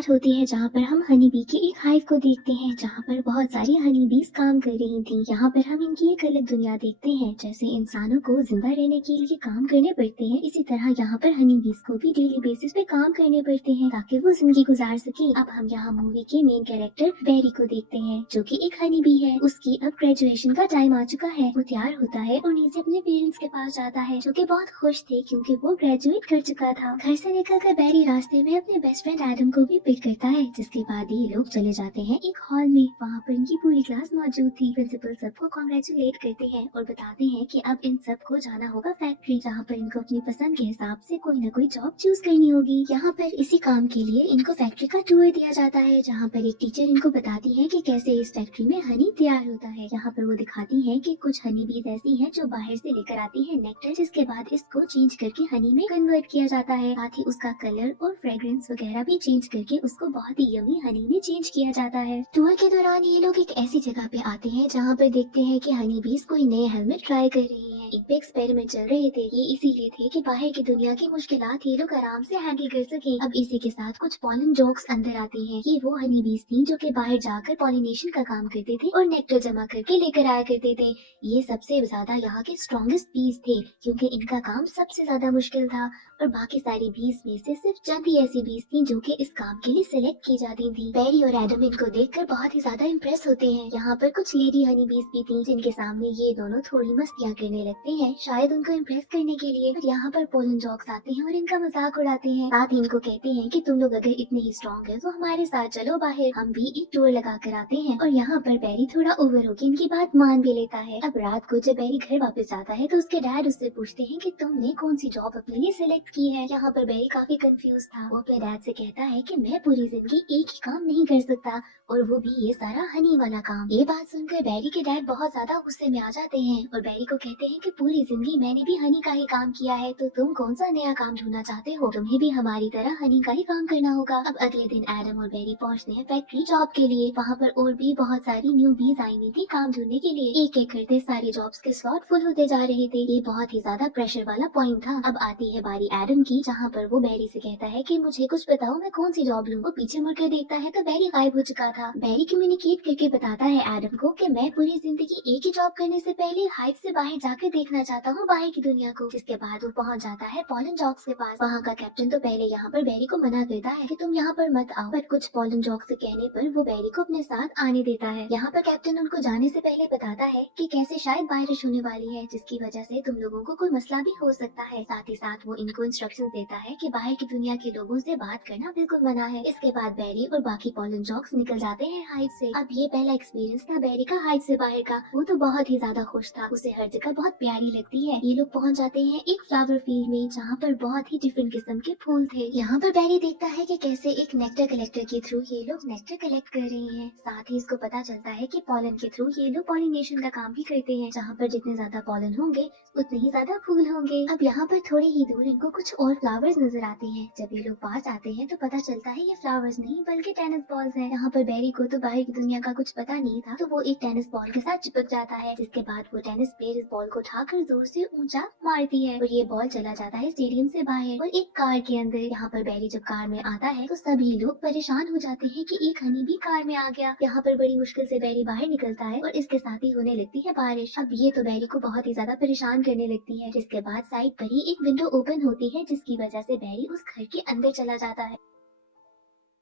Start होती है जहाँ पर हम हनी बी की एक हाइव को देखते हैं जहाँ पर बहुत सारी हनी बीज काम कर रही थी। यहाँ पर हम इनकी एक अलग दुनिया देखते हैं। जैसे इंसानों को जिंदा रहने के लिए काम करने पड़ते हैं, इसी तरह यहाँ पर हनी बीज को भी डेली बेसिस पे काम करने पड़ते हैं ताकि वो जिंदगी गुजार सके। अब हम यहाँ मूवी के मेन कैरेक्टर बेरी को देखते हैं जो की एक हनी बी है। उसकी अब ग्रेजुएशन का टाइम आ चुका है। वो तैयार होता है और नीचे अपने पेरेंट्स के पास जाता है जो की बहुत खुश थे क्योंकि वो ग्रेजुएट कर चुका था। घर से निकलकर बेरी रास्ते में अपने बेस्ट फ्रेंड एडम को भी पिक करता है, जिसके बाद ये लोग चले जाते हैं एक हॉल में। वहाँ पर इनकी पूरी क्लास मौजूद थी। प्रिंसिपल सबको कॉन्ग्रेचुलेट करते हैं और बताते हैं कि अब इन सबको जाना होगा फैक्ट्री जहाँ पर इनको अपनी पसंद के हिसाब से कोई न कोई जॉब चूज करनी होगी। यहाँ पर इसी काम के लिए इनको फैक्ट्री का टूर दिया जाता है जहाँ पर एक टीचर इनको बताती है कि कैसे इस फैक्ट्री में हनी तैयार होता है। यहाँ पर वो दिखाती है कि कुछ हनी बीज ऐसी हैं जो बाहर से लेकर आती है नेक्टर, जिसके बाद इसको चेंज करके हनी में कन्वर्ट किया जाता है। साथ ही उसका कलर और फ्रेग्रेंस वगैरह भी चेंज करके उसको बहुत ही यमी हनी में चेंज किया जाता है। टूर के दौरान ये लोग एक ऐसी जगह पे आते हैं जहाँ पर देखते हैं कि हनी बीज कोई नए हेलमेट ट्राई कर रही है। इन पे एक्सपेरिमेंट चल रहे थे। ये इसीलिए थे कि बाहर की दुनिया की मुश्किलात ये लोग आराम से हैंडल कर सके। अब इसी के साथ कुछ पॉलन जोक्स अंदर आते हैं। ये वो हनी बीज थी जो कि बाहर जाकर पॉलिनेशन का काम करते थे और नेक्टर जमा करके लेकर आया करते थे। ये सबसे ज्यादा यहाँ के स्ट्रॉन्गेस्ट बीज थे क्योंकि इनका काम सबसे ज्यादा मुश्किल था और बाकी सारी बीज में से सिर्फ चंद ही ऐसी बीज थी जो कि इस काम के लिए सिलेक्ट की जाती थी। बेरी और एडम इनको देखकर बहुत ही ज्यादा इम्प्रेस होते हैं। यहाँ पर कुछ लेडी हनी बीज भी थी जिनके सामने ये दोनों थोड़ी मस्तियाँ करने लगते हैं, शायद उनको इम्प्रेस करने के लिए। फिर यहाँ पर पोलन जॉक्स आते हैं और इनका मजाक उड़ाते हैं। साथ ही इनको कहते हैं कि तुम लोग अगर इतने ही स्ट्रॉन्ग है तो हमारे साथ चलो बाहर, हम भी एक टूर लगा कर आते हैं। और यहाँ पर बेरी थोड़ा ओवर होकर इनकी बात मान भी लेता है। अब रात को जब बेरी घर वापस जाता है तो उसके डैड उससे पूछते हैं कि तुमने कौन सी जॉब अपने लिए सिलेक्ट की है। यहाँ पर बेरी काफी कंफ्यूज था। वो अपने डैड से कहता है कि मैं पूरी जिंदगी एक ही काम नहीं कर सकता और वो भी ये सारा हनी वाला काम। ये बात सुनकर बेरी के डैड बहुत ज्यादा गुस्से में आ जाते हैं और बेरी को कहते हैं कि पूरी जिंदगी मैंने भी हनी का ही काम किया है तो तुम कौन सा नया काम ढूंढना चाहते हो, तुम्हें भी हमारी तरह हनी का ही काम करना होगा। अब अगले दिन एडम और बेरी पहुँचते हैं फैक्ट्री जॉब के लिए। वहाँ पर और भी बहुत सारी न्यू बीज आई हुई थी काम ढूंढने के लिए। एक एक करते सारे जॉब्स के स्लॉट फुल होते जा रहे थे। ये बहुत ही ज्यादा प्रेशर वाला पॉइंट था। अब आती है बारी एडम की जहाँ पर वो बेरी से कहता है कि मुझे कुछ बताओ मैं कौन सी जॉब लूँ। वो पीछे मुड़कर देखता है तो बेरी गायब हो चुका था। बेरी कम्युनिकेट करके बताता है एडम को कि मैं पूरी जिंदगी एक ही जॉब करने से पहले हाइव से बाहर जाकर देखना चाहता हूँ बाहर की दुनिया को। जिसके बाद वो पहुँच जाता है पॉलन जॉक्स के पास। वहाँ का कैप्टन तो पहले यहाँ पर बेरी को मना करता है कि तुम यहाँ पर मत आओ, पर कुछ पॉलन जॉक्स से कहने पर वो बेरी को अपने साथ आने देता है। यहाँ पर कैप्टन उनको जाने से पहले बताता है कि कैसे शायद बारिश होने वाली है जिसकी वजह से तुम लोगों को कोई मसला भी हो सकता है। साथ ही साथ वो इनको इंस्ट्रक्शन देता है कि बाहर की दुनिया के लोगों से बात करना बिल्कुल मना है। इसके बाद बेरी और बाकी पॉलन जॉक्स निकल जाते हैं हाइव से। अब ये पहला एक्सपीरियंस था बेरी का हाइव से बाहर का। वो तो बहुत ही ज्यादा खुश था, उसे हर जगह बहुत प्यारी लगती है। ये लोग पहुंच जाते हैं एक फ्लावर फील्ड में जहाँ पर बहुत ही डिफरेंट किस्म के फूल थे। यहाँ पर बेरी देखता है कि कैसे एक नेक्टर कलेक्टर के थ्रू ये लोग नेक्टर कलेक्ट कर रहे हैं। साथ ही इसको पता चलता है कि पॉलन के थ्रू ये लोग पॉलिनेशन का काम भी करते हैं, जहाँ पर जितने ज्यादा पॉलन होंगे उतने ही ज्यादा फूल होंगे। अब यहाँ पर थोड़ी ही दूर इनको कुछ और फ्लावर्स नजर आते हैं। जब ये लोग पास आते हैं तो पता चलता है ये फ्लावर्स नहीं बल्कि टेनिस बॉल्स हैं। यहाँ पर बेरी को तो बाहर की दुनिया का कुछ पता नहीं था तो वो एक टेनिस बॉल के साथ चिपक जाता है। जिसके बाद वो टेनिस प्लेयर इस बॉल को उठाकर जोर से ऊंचा मारती है और ये बॉल चला जाता है स्टेडियम से बाहर और एक कार के अंदर। यहाँ पर बेरी जब कार में आता है तो सभी लोग परेशान हो जाते हैं कि एक हनी भी कार में आ गया। यहाँ पर बड़ी मुश्किल से बेरी बाहर निकलता है और इसके साथ ही होने लगती है बारिश। अब ये तो बेरी को बहुत ही ज्यादा परेशान करने लगती है। जिसके बाद साइड पर ही एक विंडो ओपन होती है जिसकी वजह से बेरी उस घर के अंदर चला जाता है।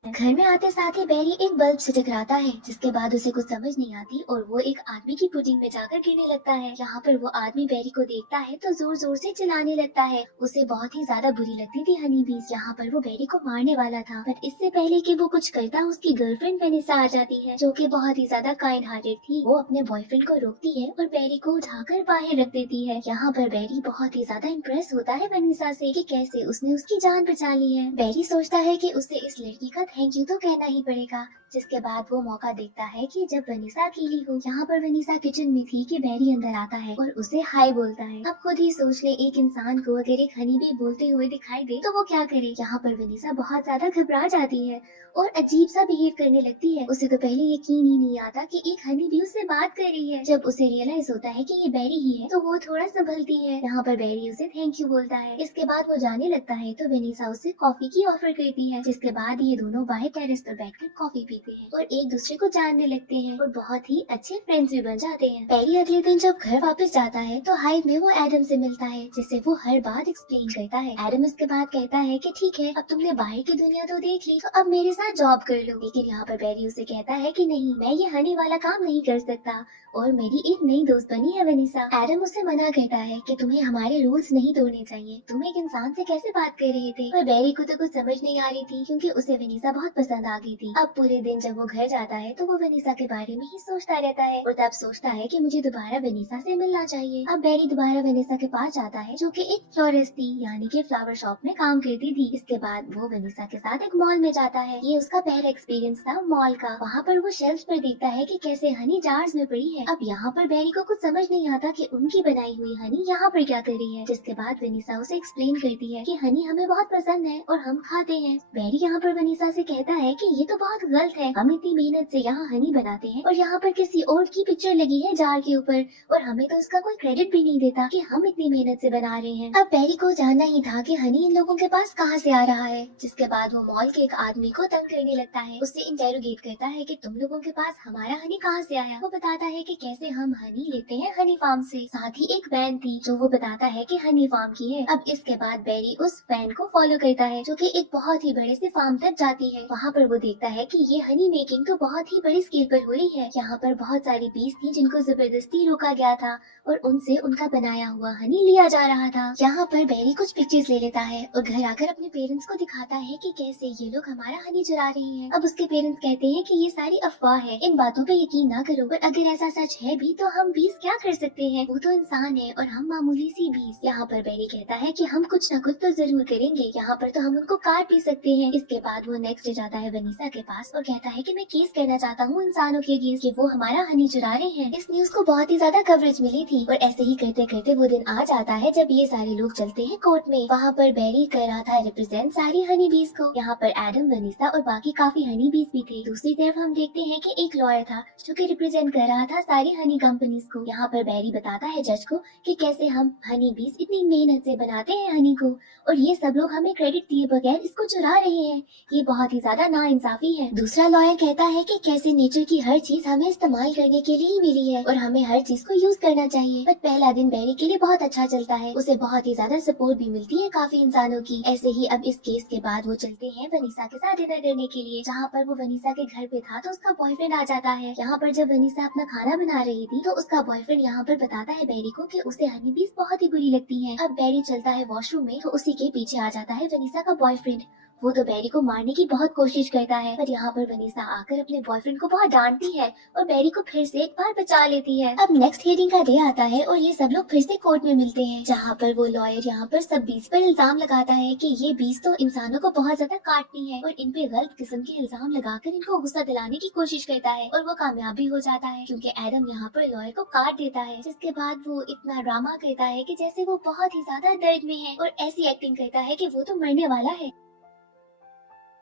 घर में आते साथ ही बेरी एक बल्ब से टकराता है जिसके बाद उसे कुछ समझ नहीं आती और वो एक आदमी की पुटिंग में जाकर गिरने लगता है। यहाँ पर वो आदमी बेरी को देखता है तो जोर जोर से चिल्लाने लगता है। उसे बहुत ही ज्यादा बुरी लगती थी हनी बीज। यहाँ पर वो बेरी को मारने वाला था, पर इससे पहले कि वो कुछ करता उसकी गर्लफ्रेंड वेनिसा आ जाती है जो कि बहुत ही ज्यादा काइंड हार्टेड थी। वो अपने बॉयफ्रेंड को रोकती है और बेरी को उठाकर बाहर रख देती है। यहाँ पर बेरी बहुत ही ज्यादा इम्प्रेस होता है वेनिसा से कि कैसे उसने उसकी जान बचा ली है। बेरी सोचता है कि उसे इस लड़की का थैंक यू तो कहना ही पड़ेगा। जिसके बाद वो मौका देखता है कि जब वनीसा अकेली हो। यहाँ पर वनीसा किचन में थी कि बेरी अंदर आता है और उसे हाय बोलता है। अब खुद ही सोच ले, एक इंसान को अगर एक हनी भी बोलते हुए दिखाई दे तो वो क्या करे। यहाँ पर वनीसा बहुत ज्यादा घबरा जाती है और अजीब सा बिहेव करने लगती है। उसे तो पहले यकीन ही नहीं आता कि एक हनी भी उससे बात कर रही है। जब उसे रियलाइज होता है कि ये बेरी ही है तो वो थोड़ा संभलती है। यहाँ पर बेरी उसे थैंक यू बोलता है। इसके बाद वो जाने लगता है तो वनीसा उसे कॉफी की ऑफर करती है। जिसके बाद ये दोनों दोनों बाहर टेरेस पर बैठकर कॉफी पीते हैं और एक दूसरे को जानने लगते हैं और बहुत ही अच्छे फ्रेंड्स भी बन जाते हैं। पेरी अगले दिन जब घर वापस जाता है तो हाइव में वो एडम से मिलता है, जिससे वो हर बात एक्सप्लेन करता है। एडम इसके बाद कहता है कि ठीक है, अब तुमने बाहर की दुनिया तो देख ली, तो अब मेरे साथ जॉब कर लो। लेकिन यहाँ पर पेरी उसे कहता है कि नहीं, मैं ये हनी वाला काम नहीं कर सकता और मेरी एक नई दोस्त बनी है वनीसा। एडम उसे मना करता है कि तुम्हें हमारे रूल्स नहीं तोड़ने चाहिए, तुम एक इंसान से कैसे बात कर रहे थे। पर बेरी को तो कुछ समझ नहीं आ रही थी क्योंकि उसे वनीसा बहुत पसंद आ गई थी। अब पूरे दिन जब वो घर जाता है तो वो वनीसा के बारे में ही सोचता रहता है और तब सोचता है कि मुझे दोबारा वनीसा से मिलना चाहिए। अब बेरी दोबारा वनीसा के पास जाता है, जो कि एक फ्लोरिस्ट थी, यानी कि फ्लावर शॉप में काम करती थी। इसके बाद वो वनीसा के साथ एक मॉल में जाता है। ये उसका पहला एक्सपीरियंस था मॉल का। वहाँ पर वो शेल्फ पर देखता है कि कैसे हनी जार्स में पड़ी है। अब यहाँ पर बेरी को कुछ समझ नहीं आता कि उनकी बनाई हुई हनी यहाँ पर क्या कर रही है। जिसके बाद वनीसा उसे एक्सप्लेन करती है कि हनी हमें बहुत पसंद है और हम खाते हैं। बेरी यहाँ पर वनीसा से कहता है कि ये तो बहुत गलत है, हम इतनी मेहनत से यहाँ हनी बनाते हैं और यहाँ पर किसी और की पिक्चर लगी है जार के ऊपर और हमें तो इसका कोई क्रेडिट भी नहीं देता कि हम इतनी मेहनत से बना रहे हैं। अब बेरी को जानना ही था कि हनी इन लोगों के पास कहाँ से आ रहा है। जिसके बाद वो मॉल के एक आदमी को तंग करने लगता है, उससे इंटेरोगेट करता है कि तुम लोगों के पास हमारा हनी कहाँ से आया। वो बताता है कि कैसे हम हनी लेते हैं हनी फार्म से। साथ ही एक वैन थी जो वो बताता है कि हनी फार्म की है। अब इसके बाद बेरी उस वैन को फॉलो करता है जो कि एक बहुत ही बड़े से फार्म तक जाती है। वहाँ पर वो देखता है कि ये हनी मेकिंग तो बहुत ही बड़ी स्केल पर हो रही है। यहाँ पर बहुत सारी बीज थी जिनको जबरदस्ती रोका गया था और उनसे उनका बनाया हुआ हनी लिया जा रहा था। यहाँ पर बेरी कुछ पिक्चर्स ले लेता है और घर आकर अपने पेरेंट्स को दिखाता है कि कैसे ये लोग हमारा हनी चुरा रहे हैं। अब उसके पेरेंट्स कहते हैं कि ये सारी अफवाह है, इन बातों पे यकीन ना करो, पर अगर ऐसा सच है भी तो हम बीज क्या कर सकते हैं, वो तो इंसान है और हम मामूली सी बीज। यहाँ पर बेरी कहता है कि हम कुछ न कुछ तो जरूर करेंगे, यहाँ पर तो हम उनको काट भी सकते हैं। इसके बाद वो नेक्स्ट डे जाता है वनीसा के पास और कहता है कि मैं केस करना चाहता हूँ इंसानों के अगेंस्ट कि वो हमारा हनी चुरा रहे हैं। इस न्यूज को बहुत ही ज्यादा कवरेज मिली थी और ऐसे ही करते करते वो दिन आ जाता है जब ये सारे लोग चलते हैं कोर्ट में। वहाँ पर बेरी कर रहा था रिप्रेजेंट सारी हनी बीज को। यहाँ पर एडम, वनीसा और बाकी काफी हनी बीज भी थे। दूसरी तरफ हम देखते हैं कि एक लॉयर था जो कि रिप्रेजेंट कर रहा था सारी हनी कंपनीज को। यहाँ पर बेरी बताता है जज को कि कैसे हम हनी बीज इतनी मेहनत से बनाते हैं हनी को और ये सब लोग हमें क्रेडिट दिए बगैर इसको चुरा रहे हैं, ये बहुत ही ज्यादा नाइंसाफी है। दूसरा लॉयर कहता है कि कैसे नेचर की हर चीज हमें इस्तेमाल करने के लिए ही मिली है और हमें हर चीज को यूज करना चाहिए। बट पहला दिन बेरी के लिए बहुत अच्छा चलता है, उसे बहुत ही ज्यादा सपोर्ट भी मिलती है काफी इंसानों की। ऐसे ही अब इस केस के बाद वो चलते हैं वनीसा के साथ डिनर करने के लिए। जहाँ पर वो वनीसा के घर पे था तो उसका बॉयफ्रेंड आ जाता है। यहाँ पर जब वनीसा अपना खाना बना रही थी तो उसका बॉयफ्रेंड यहाँ पर बताता है बेरी को कि उसे हनी बीज बहुत ही बुरी लगती है। अब बेरी चलता है वॉशरूम में तो उसी के पीछे आ जाता है वनीसा का बॉयफ्रेंड। वो तो बेरी को मारने की बहुत कोशिश करता है, पर यहाँ पर वनीसा आकर अपने बॉयफ्रेंड को बहुत डांटती है और बेरी को फिर से एक बार बचा लेती है। अब नेक्स्ट हियरिंग का डे आता है और ये सब लोग फिर से कोर्ट में मिलते हैं, जहाँ पर वो लॉयर यहाँ पर सब बीज पर इल्जाम लगाता है कि ये बीज तो इंसानों को बहुत ज्यादा काटती है और इन पे गलत किस्म के इल्जाम लगाकर इनको गुस्सा दिलाने की कोशिश करता है और वो कामयाब भी हो जाता है क्योंकि एडम यहाँ पर लॉयर को काट देता है। जिसके बाद वो इतना ड्रामा करता है कि जैसे वो बहुत ही ज्यादा दर्द में है और ऐसी एक्टिंग करता है कि वो तो मरने वाला है।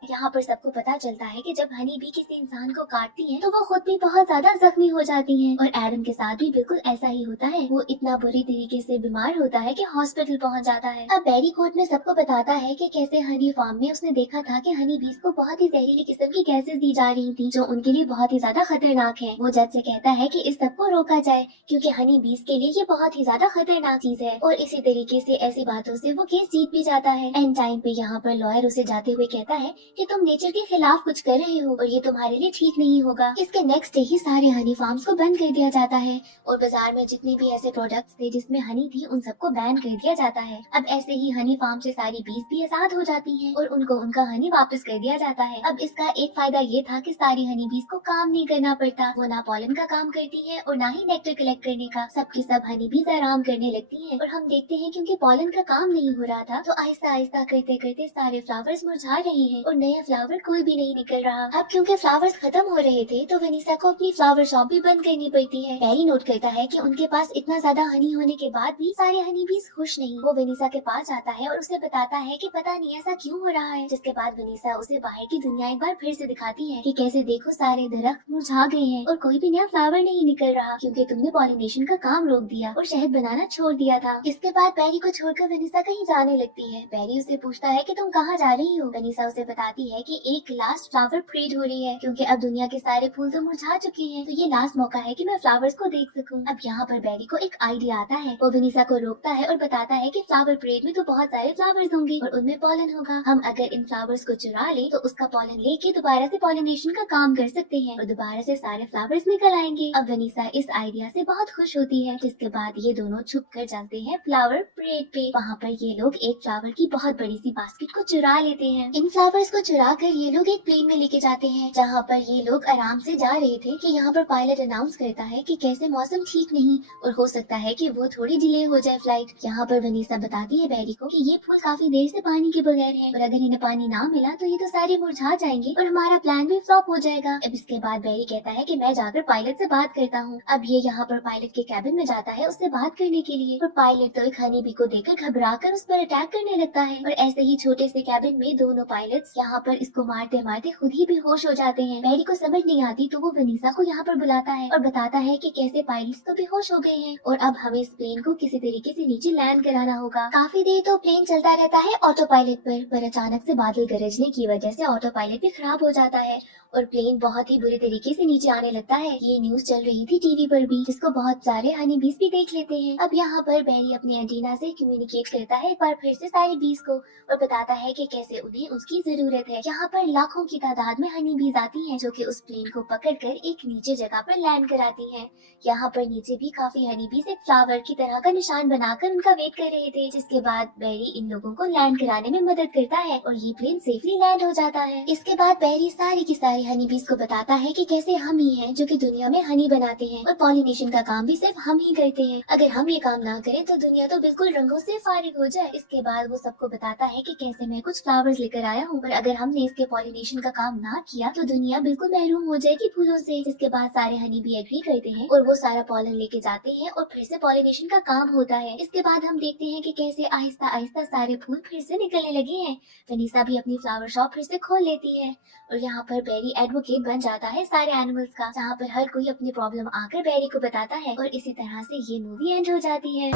यहाँ पर सबको पता चलता है कि जब हनी भी किसी इंसान को काटती है तो वो खुद भी बहुत ज्यादा जख्मी हो जाती हैं और एडम के साथ भी बिल्कुल ऐसा ही होता है। वो इतना बुरी तरीके से बीमार होता है कि हॉस्पिटल पहुंच जाता है। अब बेरी कोर्ट में सबको बताता है कि कैसे हनी फार्म में उसने देखा था कि हनी बीज को बहुत ही जहरीली किस्म की गैसेस दी जा रही थी जो उनके लिए बहुत ही ज्यादा खतरनाक है। वो जज से कहता है कि इस सब को रोका जाए क्योंकि हनी बीज के लिए ये बहुत ही ज्यादा खतरनाक चीज है और इसी तरीके से ऐसी बातों से वो केस जीत भी जाता है। एंड टाइम पे यहाँ पर लॉयर उसे जाते हुए कहता है कि तुम नेचर के खिलाफ कुछ कर रहे हो और ये तुम्हारे लिए ठीक नहीं होगा। इसके नेक्स्ट डे ही सारे हनी फार्म्स को बंद कर दिया जाता है और बाजार में जितने भी ऐसे प्रोडक्ट्स थे जिसमें हनी थी उन सबको बैन कर दिया जाता है। अब ऐसे ही हनी फार्म से सारी बीज भी आजाद हो जाती हैं और उनको उनका हनी वापस कर दिया जाता है। अब इसका एक फायदा ये था कि सारी हनी बीज को काम नहीं करना पड़ता, वो ना पॉलन का काम करती है और ना ही नेक्टर कलेक्ट करने का। सबकी सब हनी बीज आराम करने लगती है और हम देखते हैं क्योंकि पॉलन का काम नहीं हो रहा था तो आहिस्ता आहिस्ता करते करते सारे फ्लावर्स मुरझा रहे हैं और नए फ्लावर कोई भी नहीं निकल रहा। अब क्योंकि फ्लावर्स खत्म हो रहे थे तो वनीसा को अपनी फ्लावर शॉप भी बंद करनी पड़ती है। बेरी नोट करता है कि उनके पास इतना ज्यादा हनी होने के बाद भी सारे हनी बीज खुश नहीं। वो वनीसा के पास आता है और उसे बताता है कि पता नहीं ऐसा क्यों हो रहा है। जिसके बाद वनीसा उसे बाहर की दुनिया एक बार फिर से दिखाती है कि कैसे देखो सारे दरख्त मुरझा गए हैं और कोई भी नया फ्लावर नहीं निकल रहा क्योंकि तुमने पॉलिनेशन का काम रोक दिया और शहद बनाना छोड़ दिया था। इसके बाद बेरी को छोड़कर वनीसा कहीं जाने लगती है। बेरी उसे पूछता है कि तुम कहाँ जा रही हो। वनीसा उसे बताती बताती है कि एक लास्ट फ्लावर परेड हो रही है, क्योंकि अब दुनिया के सारे फूल तो मुरझा चुके हैं, तो ये लास्ट मौका है कि मैं फ्लावर्स को देख सकूं। अब यहाँ पर बेरी को एक आइडिया आता है। वो वेनिसा को रोकता है और बताता है कि फ्लावर परेड में तो बहुत सारे फ्लावर्स होंगे और उनमें पॉलन होगा। हम अगर इन फ्लावर्स को चुरा ले तो उसका पॉलन लेके दोबारा से पॉलिनेशन का काम कर सकते हैं और दोबारा से सारे फ्लावर्स निकल आएंगे। अब वेनिसा इस आइडिया से बहुत खुश होती है, जिसके बाद ये दोनों छुप कर जाते हैं फ्लावर परेड पे। वहाँ पर ये लोग एक फ्लावर की बहुत बड़ी सी बास्केट को चुरा लेते हैं। इन फ्लावर्स को चुरा कर ये लोग एक प्लेन में लेके जाते हैं, जहाँ पर ये लोग आराम से जा रहे थे कि यहाँ पर पायलट अनाउंस करता है कि कैसे मौसम ठीक नहीं और हो सकता है कि वो थोड़ी डिले हो जाए फ्लाइट। यहाँ पर वेनिसा बताती है बेरी को कि ये फूल काफी देर से पानी के बगैर है और अगर इन्हें पानी ना मिला तो ये तो सारे मुरझा जाएंगे और हमारा प्लान भी फ्लॉप हो जाएगा। अब इसके बाद बेरी कहता है कि मैं जाकर पायलट से बात करता हूँ। अब ये यहाँ पर पायलट के कैबिन में जाता है उससे बात करने के लिए, और पायलट तो एक हनी बी को देखकर घबराकर उस पर अटैक करने लगता है और ऐसे ही छोटे से कैबिन में दोनों पायलट्स यहाँ पर इसको मारते मारते खुद ही बेहोश हो जाते हैं। बेरी को समझ नहीं आती तो वो वेनिसा को यहाँ पर बुलाता है और बताता है कि कैसे पायलट्स तो बेहोश हो गए हैं और अब हमें इस प्लेन को किसी तरीके से नीचे लैंड कराना होगा। काफी देर तो प्लेन चलता रहता है ऑटो पायलट पर अचानक से बादल गरजने की वजह से ऑटो पायलट भी खराब हो जाता है और प्लेन बहुत ही बुरे तरीके से नीचे आने लगता है। ये न्यूज चल रही थी टीवी पर भी, जिसको बहुत सारे हनी बीस भी देख लेते हैं। अब यहाँ पर बेरी अपने एंटीना से कम्युनिकेट करता है एक बार फिर से सारे बीस को और बताता है कि कैसे उन्हें उसकी जरूरत है। यहाँ पर लाखों की तादाद में हनी बीज आती हैं, जो कि उस प्लेन को पकड़कर एक नीचे जगह पर लैंड कराती हैं। यहाँ पर नीचे भी काफी हनी बीज एक फ्लावर की तरह का निशान बनाकर उनका वेट कर रहे थे, जिसके बाद बेरी इन लोगों को लैंड कराने में मदद करता है और ये प्लेन सेफली लैंड हो जाता है। इसके बाद बेरी सारी की सारी हनी बीज को बताता है कि कैसे हम ही हैं जो कि दुनिया में हनी बनाते हैं और पॉलिनेशन का काम भी सिर्फ हम ही करते हैं। अगर हम ये काम ना करें तो दुनिया तो बिल्कुल रंगों से फारिग हो जाए। इसके बाद वो सबको बताता है कि कैसे मैं कुछ फ्लावर्स लेकर आया हूँ और अगर हमने इसके पॉलिनेशन का काम ना किया तो दुनिया बिल्कुल महरूम हो जाएगी फूलों से। जिसके बाद सारे हनी भी एग्री करते हैं और वो सारा पॉलन लेके जाते हैं और फिर से पॉलिनेशन का काम होता है। इसके बाद हम देखते हैं कि कैसे आहिस्ता आहिस्ता सारे फूल फिर से निकलने लगे हैं। वेनिसा भी अपनी फ्लावर शॉप फिर से खोल लेती है और यहाँ पर बेरी एडवोकेट बन जाता है सारे एनिमल्स का, जहाँ पर हर कोई अपनी प्रॉब्लम आकर बेरी को बताता है और इसी तरह से ये मूवी एंड हो जाती है।